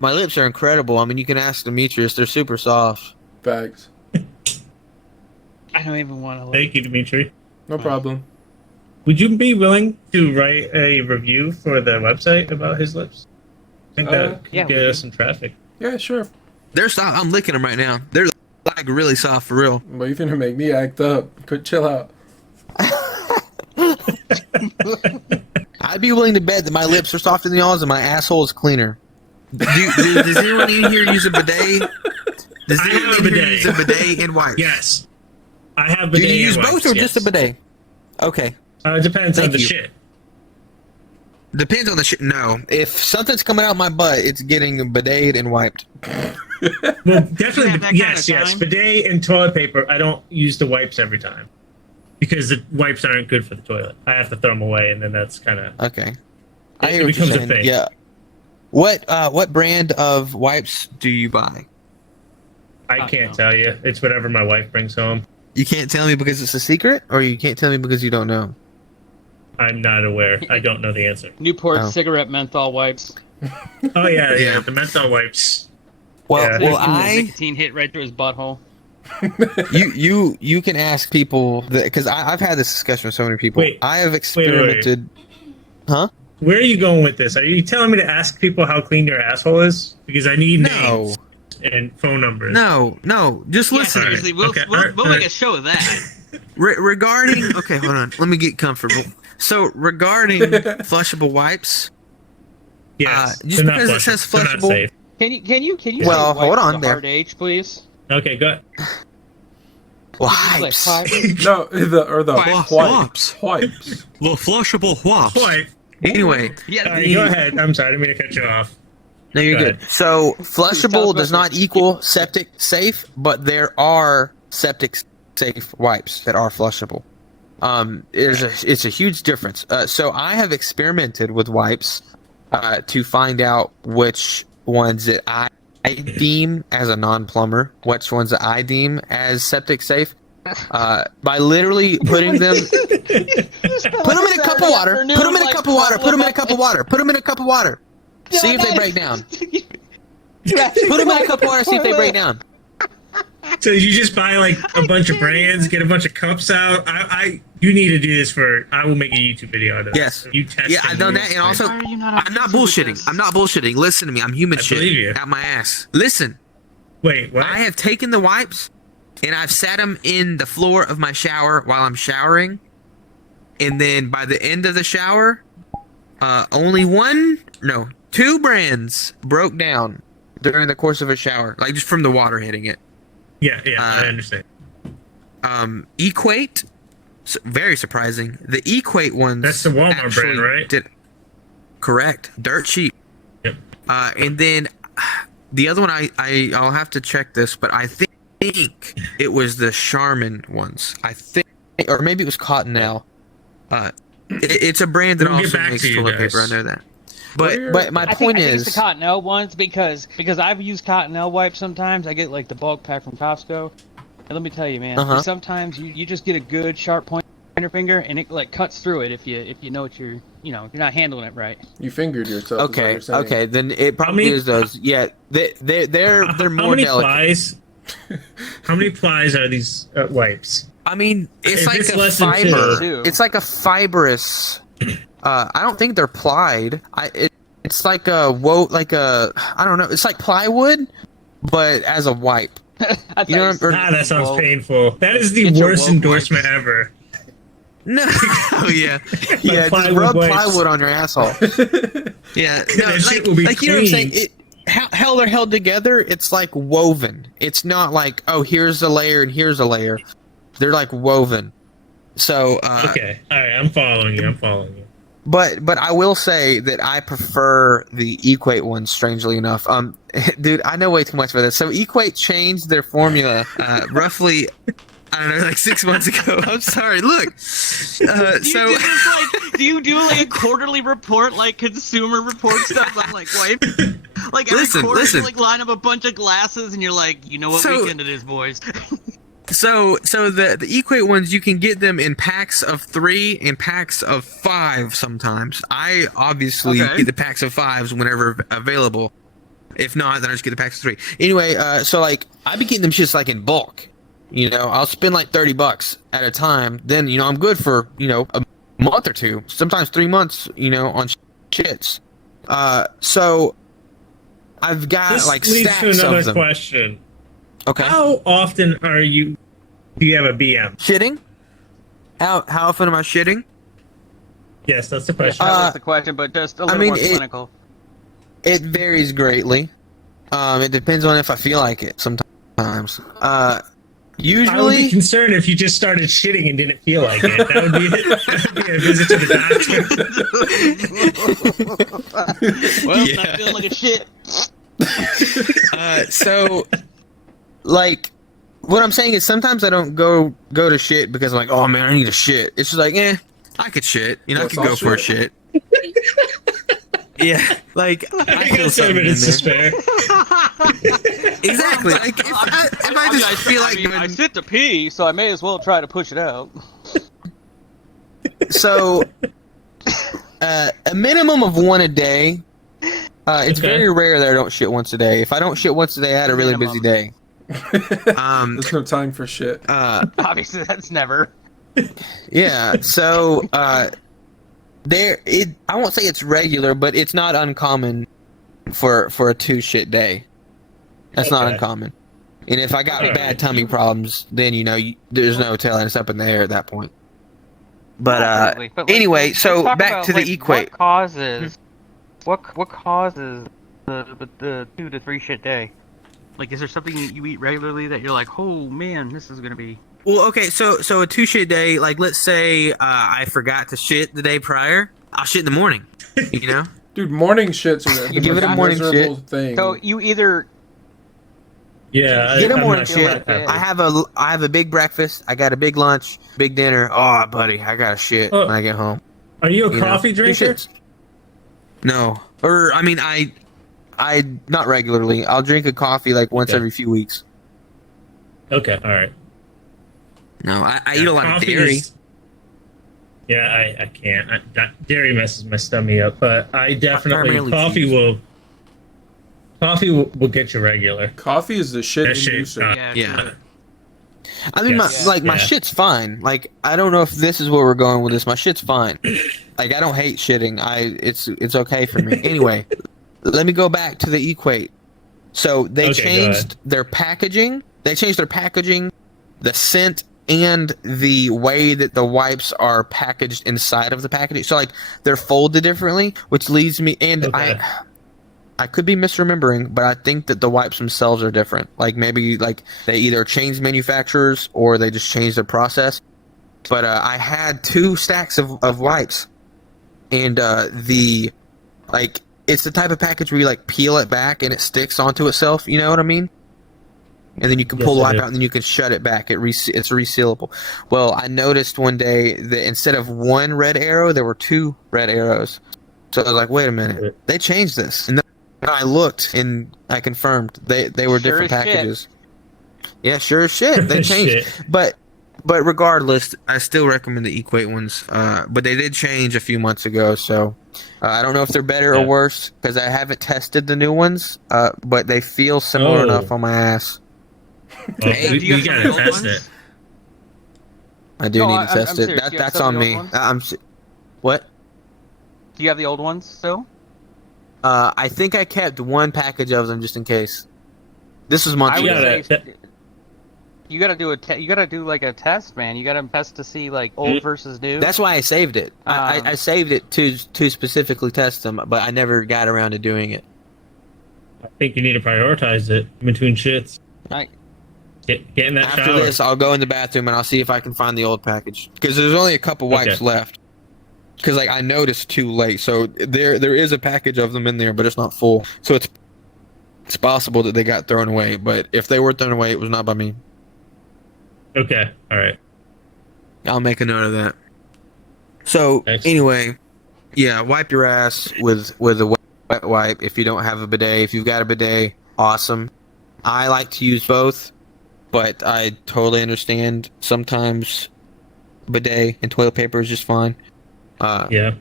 My lips are incredible. I mean, you can ask Demetrius. They're super soft. Facts. I don't even want to look. Thank you, Dimitri. No problem. Would you be willing to write a review for the website about his lips? I think that could get us some traffic. Yeah, sure. They're soft. I'm licking them right now. They're like really soft for real. But you finna make me act up. Could chill out. I'd be willing to bet that my lips are softer than y'all's and my asshole is cleaner. Does anyone in here use a bidet? Does anyone in here use a bidet and wipes? Yes. I have bidet. Do you use and both wipes, or just a bidet? Okay. It depends on Thank the you. shit. Depends on the shit. No. If something's coming out my butt, it's getting bideted and wiped. Well, definitely, that yes, kind of yes. time? Bidet and toilet paper. I don't use the wipes every time because the wipes aren't good for the toilet. I have to throw them away, and then that's kind of Okay. It I hear what you're becomes a saying. thing. Yeah. What brand of wipes do you buy? I can't tell you. It's whatever my wife brings home. You can't tell me because it's a secret, or you can't tell me because you don't know? I'm not aware. I don't know the answer. Newport Oh. cigarette menthol wipes. Oh yeah, Yeah. yeah. The menthol wipes. Well, Yeah. well, The nicotine hit right through his butthole. you can ask people because I've had this discussion with so many people. Wait. I have experimented. Huh? Where are you going with this? Are you telling me to ask people how clean their asshole is? Because I need No. names and phone numbers. No. Just Yeah, listen. seriously, we'll, Okay, we'll, alright, we'll make alright. a show of that. Regarding, okay, hold on. Let me get comfortable. So regarding flushable wipes, Yes. just they're not because it says flushable. They're not flushable- safe. Can you Well, say hold wipes on with a there. hard H, please? Okay, good. wipes, No, the Wipes. wipes. Wipes. the flushable wipes. What? Anyway, Yeah, All right, go ahead. I'm sorry. I didn't mean to cut you off. no, you're Go good. ahead. So Tell us flushable about does not this. equal septic safe, but there are septic safe wipes that are flushable. It's a huge difference. So I have experimented with wipes to find out which ones that I deem as a non-plumber, which ones that I deem as septic safe. By literally putting them, put them in a cup of water, put them in a cup of water, put them in a cup of water, put them in a cup of water. See if they break down. Put them in a cup of water, see if they break down. So you just buy like a bunch of brands, get a bunch of cups out. You need to do this for. I will make a YouTube video out of this. Yes. You test. Yeah, I've done that, and also Why are you not I'm not obsessed with bullshitting. this? I'm not bullshitting. Listen to me. I'm human I shit believe you. out my ass. Listen, Wait, what? I have taken the wipes and I've sat them in the floor of my shower while I'm showering, and then by the end of the shower, two brands broke down during the course of a shower, like just from the water hitting it. Yeah, I understand. Equate, very surprising. The Equate ones. That's the Walmart brand, actually right? Correct. Dirt cheap. Yep. And then the other one, I'll have to check this, but I think it was the Charmin ones. I think, or maybe it was Cottonelle. It's a brand that We'll get also back makes to you toilet guys. paper. I know that. But my I point think is, it's the Cottonelle ones because I've used Cottonelle wipes sometimes. I get like the bulk pack from Costco, and let me tell you, man, Uh-huh. sometimes you just get a good sharp pointer finger, and it like cuts through it if you know what you're not handling it right. You fingered yourself. okay, is what you're saying. okay, then it probably many- is those. Yeah, they're How more many delicate. plies? How many plies are these wipes? I mean, it's If like it's a less than fiber. two. It's like a fibrous. I don't think they're plied. It's like a I don't know. It's like plywood, but as a wipe. I You know, thought or- That sounds Whoa. painful. That is the Get your worst woke endorsement ever. No, yeah, yeah. Just Plywood rub wipes. plywood on your asshole. Yeah, no, That shit will be like you know what I'm saying. clean. How they're held together, it's like woven. It's not like, oh, here's a layer and here's a layer. They're like woven. So Okay, all right, I'm following you. But I will say that I prefer the Equate ones, strangely enough. Dude, I know way too much about this. So Equate changed their formula roughly, I don't know, like 6 months ago. I'm sorry. Look, do you do like a quarterly report, like consumer report stuff on like wipe? Like every Listen, quarter listen. you like line up a bunch of glasses and you're like, you know what So- weekend it is, boys. So the Equate ones, you can get them in packs of 3 and packs of 5 sometimes. I obviously Okay. get the packs of 5s whenever available. If not, then I just get the packs of 3. Anyway, so like I be getting them shits like in bulk. You know, I'll spend like $30 at a time. Then I'm good for a month or two, sometimes 3 months. On shits. So I've got This like leads stacks to of another them. question. Okay. How often do you have a BM? Shitting? How often am I shitting? Yes, that's the That question. was the question, but just a little more clinical. It varies greatly. It depends on if I feel like it sometimes. I would be Usually, concerned if you just started shitting and didn't feel like it. That would be a visit to the doctor. Well, Yeah. not feeling like a shit. so, like, what I'm saying is sometimes I don't go to shit because I'm like, oh man, I need a shit. It's just like, I could shit. I That's could all go for a shit. shit. Yeah, like I feel got 10 something in minutes to there. spare. Exactly. Like if I just feel like I sit to pee, so I may as well try to push it out. so, a minimum of one a day. It's Okay. very rare that I don't shit once a day. If I don't shit once a day, I had a really busy day. There's no time for shit. Obviously, that's never. Yeah. So, I won't say it's regular, but it's not uncommon for a 2 shit day. That's not Okay. uncommon. And if I got Alright. bad tummy problems, then there's no telling. It's up in the air at that point. But Absolutely. But, like, anyway, let's so talk back about, to the like, equate. What causes the 2 to 3 shit day? Like, is there something you eat regularly that you're like, oh man, this is gonna be? Well, okay, so a 2 shit day, like let's say I forgot to shit the day prior, I'll shit in the morning. Dude, morning shits are the You give it a most morning miserable shit. thing. So you either Yeah, Get a I'm morning not sure shit. what happened. I have a big breakfast. I got a big lunch, big dinner. Oh, buddy, I got to shit when I get home. Are you a You know? coffee 2 drinker? shits. No, or I mean, I not regularly. I'll drink a coffee like once Okay. every few weeks. Okay, all right. No, I eat a lot of Coffee dairy. Yeah, I can't. Dairy messes my stomach up, but I definitely Primarily coffee will get you regular. Coffee is the shit That shit, inducer. Yeah. I mean, Yes. my Yeah. shit's fine. Like, I don't know if this is where we're going with this. My shit's fine. Like, I don't hate shitting. It's okay for me. Anyway, let me go back to the equate. So they Okay, go changed their packaging. They changed their packaging, the scent, and the way that the wipes are packaged inside of the packaging. So like they're folded differently, which leads me. And Okay. I could be misremembering, but I think that the wipes themselves are different. Like maybe like they either changed manufacturers or they just changed the process. But I had 2 stacks of wipes, and it's the type of package where you like peel it back and it sticks onto itself. You know what I mean? And then you can pull the Yes, I wipe do. out and then you can shut it back. It's resealable. Well, I noticed one day that instead of 1 red arrow, there were 2 red arrows. So I was like, wait a minute, they changed this. And then I looked and I confirmed they were Sure different as shit. packages. Yeah, sure as shit. They changed. Shit. But regardless, I still recommend the Equate ones. But they did change a few months ago, so I don't know if they're better or Yeah. worse because I haven't tested the new ones. But they feel similar Oh. enough on my ass. Well, Hey, we, do you we have some gotta old test ones? it. I do No, need to I'm test it. serious. Do you have That's some on of the me. old ones? What? Do you have the old ones still? I think I kept 1 package of them just in case. This was months I would ago. gotta- say you gotta do you gotta do like a test, man. You gotta test to see like old versus new. That's why I saved it. I saved it to specifically test them, but I never got around to doing it. I think you need to prioritize it in between shits. Right. Get in that After shower. this, I'll go in the bathroom and I'll see if I can find the old package because there's only a couple wipes Okay. left. Because like I noticed too late, so there is a package of them in there, but it's not full. So it's possible that they got thrown away. But if they were thrown away, it was not by me. Okay, all right. I'll make a note of that. So Excellent. anyway, yeah, wipe your ass with a wet wipe if you don't have a bidet. If you've got a bidet, awesome. I like to use both, but I totally understand sometimes bidet and toilet paper is just fine. Yeah.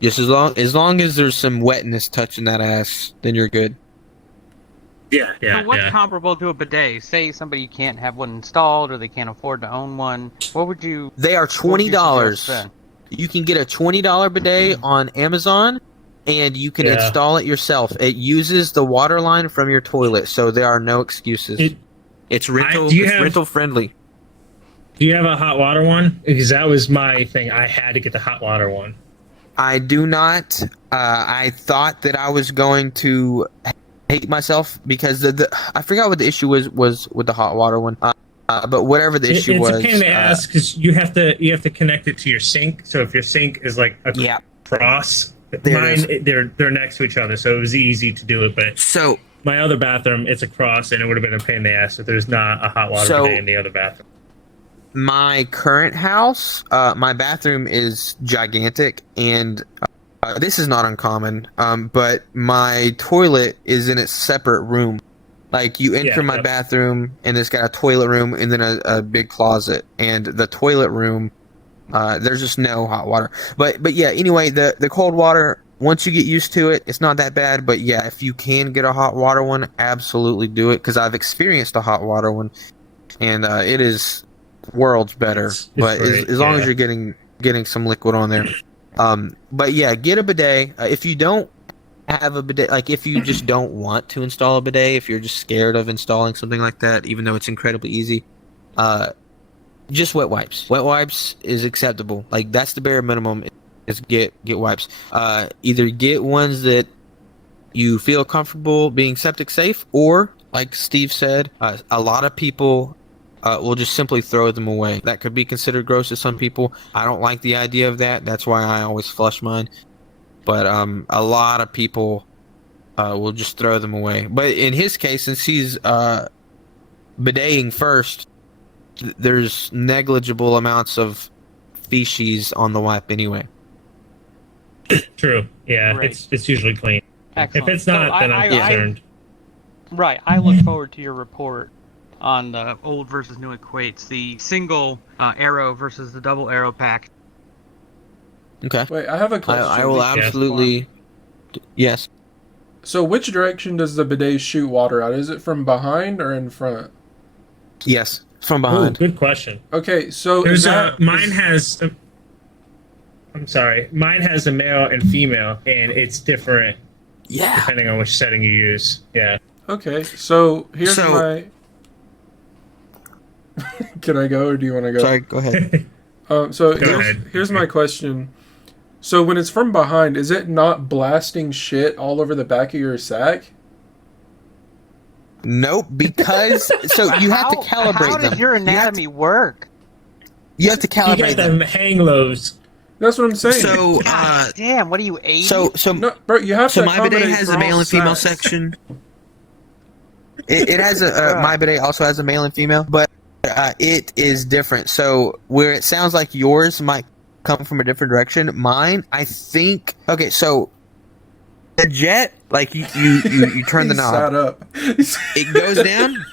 Just as long as there's some wetness touching that ass, then you're good. So what's yeah. comparable to a bidet? Say somebody can't have one installed or they can't afford to own one. What would you? They are what would you $20. suggest then? You can get a $20 bidet on Amazon, and you can Yeah. install it yourself. It uses the water line from your toilet, so there are no excuses. It's rental. do you It's have- rental friendly. Do you have a hot water one? Because that was my thing. I had to get the hot water one. I do not. I thought that I was going to hate myself because I forgot what the issue was with the hot water one. But whatever the issue It's was, a pain in the ass because you have to connect it to your sink. So if your sink is like a yeah. cross, There it mine they're next to each other, so it was easy to do it. But So my other bathroom, it's a cross, and it would have been a pain in the ass if there's not a hot water bidet in the other bathroom. my current house, my bathroom is gigantic, and this is not uncommon. But my toilet is in a separate room. Like you enter my bathroom, and it's got a toilet room, and then a big closet. And the toilet room, there's just no hot water. But yeah, anyway, the cold water. Once you get used to it, it's not that bad. But yeah, if you can get a hot water one, absolutely do it. Because I've experienced a hot water one, and it is worlds better. But great, as long as you're getting some liquid on there. But yeah, get a bidet. If you don't have a bidet, like if you just don't want to install a bidet, if you're just scared of installing something like that, even though it's incredibly easy, just wet wipes. Wet wipes is acceptable. Like that's the bare minimum. Is get wipes. Either get ones that you feel comfortable being septic safe, or like Steve said, a lot of people will just simply throw them away. That could be considered gross to some people. I don't like the idea of that. That's why I always flush mine. But a lot of people will just throw them away. But in his case, since he's bideting first, there's negligible amounts of feces on the wipe anyway. True. Yeah, Right. it's usually clean. Excellent. If it's not, So then I'm concerned. Right. I look forward to your report on the old versus new equates, the single arrow versus the double arrow pack. Okay. Wait, I have a question. I will absolutely. Yes. So which direction does the bidet shoot water out? Is it from behind or in front? Yes. From Oh, behind. good question. Okay, so There's mine has. I'm sorry. Mine has a male and female, and it's different Yeah. depending on which setting you use. Yeah. Okay, so here's So- my. Can I go or do you want to go? Sorry. Go ahead. So Go ahead. here's my question. So when it's from behind, is it not blasting shit all over the back of your sack? Nope. Because so you have to calibrate How them. does your anatomy work? You have to You got calibrate them them. hang lows. That's what I'm saying. So Damn, what are you, 80? so no, bro, you have so to my bidet accommodate has for a male all and female sacks. section. It has a my bidet also has a male and female, but it is different. So where it sounds like yours might come from a different direction, mine, I think. Okay, so the jet, like you turn the He knob, sat up. it goes down,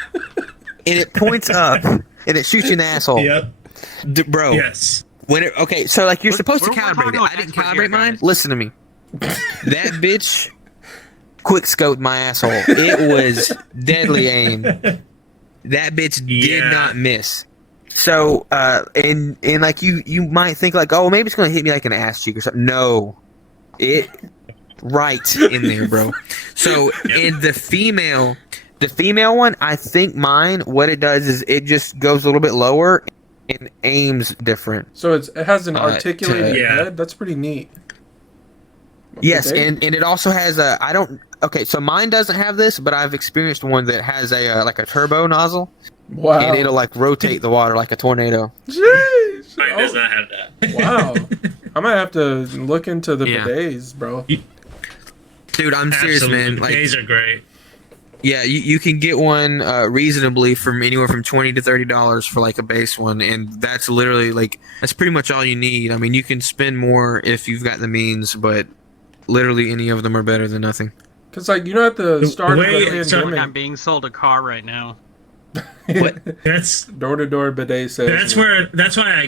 and it points up, and it shoots you in the asshole, Yep. bro. Yes. When it, okay, so like you're supposed to we're calibrate talking it. with I didn't expert calibrate here, mine. guys. Listen to me. That bitch quick scoped my asshole. It was deadly aim. That bitch did Yeah. not miss. So and like you might think like, oh, maybe it's gonna hit me like an ass cheek or something. No, it right in there, bro. So in the female one, I think mine, what it does is it just goes a little bit lower and aims different. So it has an articulated yeah. head. That's pretty neat. Yes, Okay. and it also has a okay, so mine doesn't have this, but I've experienced one that has a like a turbo nozzle, Wow. and it'll like rotate the water like a tornado. Jeez. Mine does Oh, not have that. wow. I might have to look into the Yeah. bidets, bro. Dude, I'm serious, man. Like, Days are great. yeah, you can get one reasonably from anywhere from $20 to $30 for like a base one, and that's literally like that's pretty much all you need. I mean, you can spend more if you've got the means, but literally any of them are better than nothing. Because, like, you know, at the start of way the it's I'm pandemic, being sold a car right now. That's door-to-door bidet sales. that's why I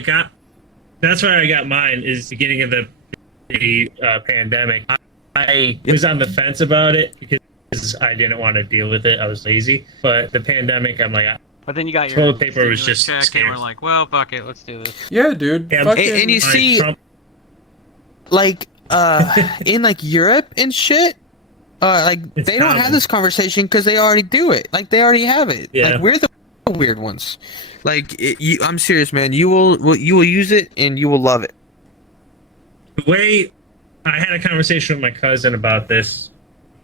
got mine is the beginning of the pandemic. I was on the fence about it because because I didn't want to deal with it. I was lazy. But the pandemic, I'm like, But then you got your Toilet paper was stimulus just check, and scarce. we're like, well, fuck it, let's do this. Yeah, dude. Yeah, Fucking, and you like, see, Trump, like in like Europe and shit, like It's they don't have common. this conversation because they already do it. Like they already have it. Yeah. Like we're the weird ones. Like I'm serious, man. You will use it and you will love it. the way I had a conversation with my cousin about this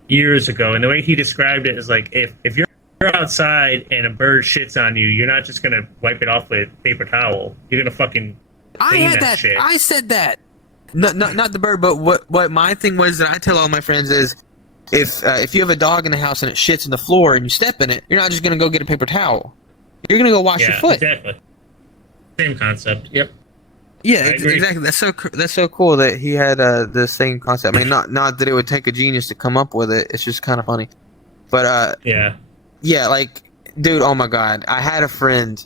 years ago, and the way he described it is like if you're outside and a bird shits on you, you're not just gonna wipe it off with paper towel. You're gonna fucking I clean had that that. shit. I said that. Not the bird, but what my thing was that I tell all my friends is, if you have a dog in the house and it shits in the floor and you step in it, you're not just gonna go get a paper towel. You're gonna go wash your foot. Exactly. Same concept. Yep. Yeah, I agree. exactly. That's so cool that he had the same concept. I mean, not that it would take a genius to come up with it. It's just kind of funny. But Yeah. yeah, like, dude, oh my god, I had a friend.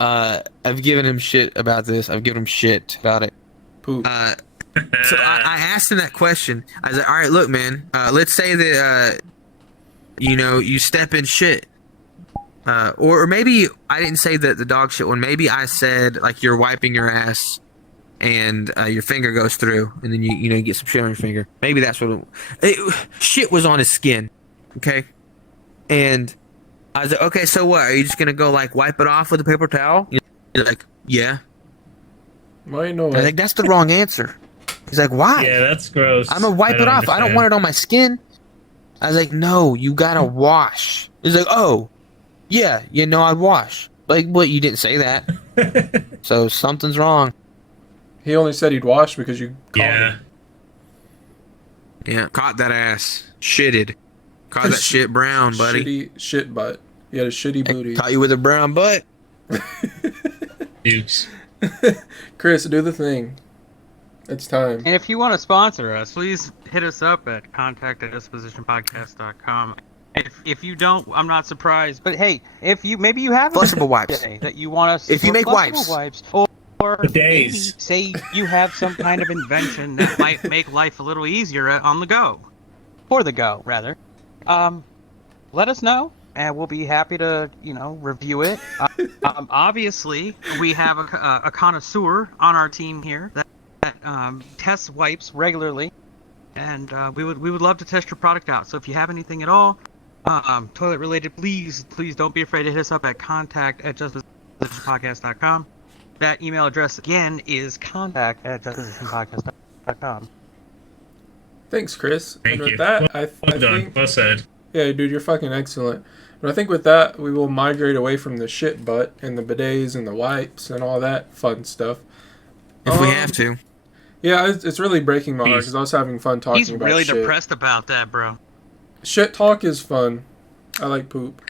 I've given him shit about this. I've given him shit about it. poop. So I asked him that question. I was like, all right, look, man. Let's say that you step in shit. Or maybe I didn't say that the dog shit one. Maybe I said like you're wiping your ass and your finger goes through, and then you get some shit on your finger. Maybe that's what shit was on his skin. Okay, and I was like, okay, so what? Are you just gonna go like wipe it off with a paper towel? You're like, yeah. Why ain't no I was way? like, that's the wrong answer. He's like, why? Yeah, that's gross. I'm gonna wipe it off. I don't want it on my skin. I was like, no, you gotta wash. He's like, oh, yeah, I'd wash. Like, what? You didn't say that. it. So something's wrong. He only said he'd wash because you called Yeah. him. Yeah, caught that ass. Shitted. Caught that shit brown, buddy. Shitty shit butt. He had a shitty booty. Caught you with a brown butt. Dukes. Chris, do the thing. It's time. And if you want to sponsor us, please hit us up at contact@dispositionpodcast.com. If you don't, I'm not surprised. But hey, if you maybe you have a Flushable wipes. day that you want us If you for make flushable wipes. or maybe Bidets. say you have some kind of invention that might make life a little easier on the go, for the go rather. Let us know, and we'll be happy to review it. Obviously, we have a connoisseur on our team here that tests wipes regularly, and we would love to test your product out. So if you have anything at all toilet related, please don't be afraid to hit us up at contact@justpositionpodcast.com. That email address again is contact@justpositionpodcast.com. Thanks, Chris. Thank and with you. that, I Well done. think, Well said. yeah, dude, you're fucking excellent. But I think with that, we will migrate away from the shit butt and the bidets and the wipes and all that fun stuff. If we have to. Yeah, it's really breaking my heart Peace. because I was having fun talking He's about really shit. depressed about that, bro. Shit talk is fun. I like poop.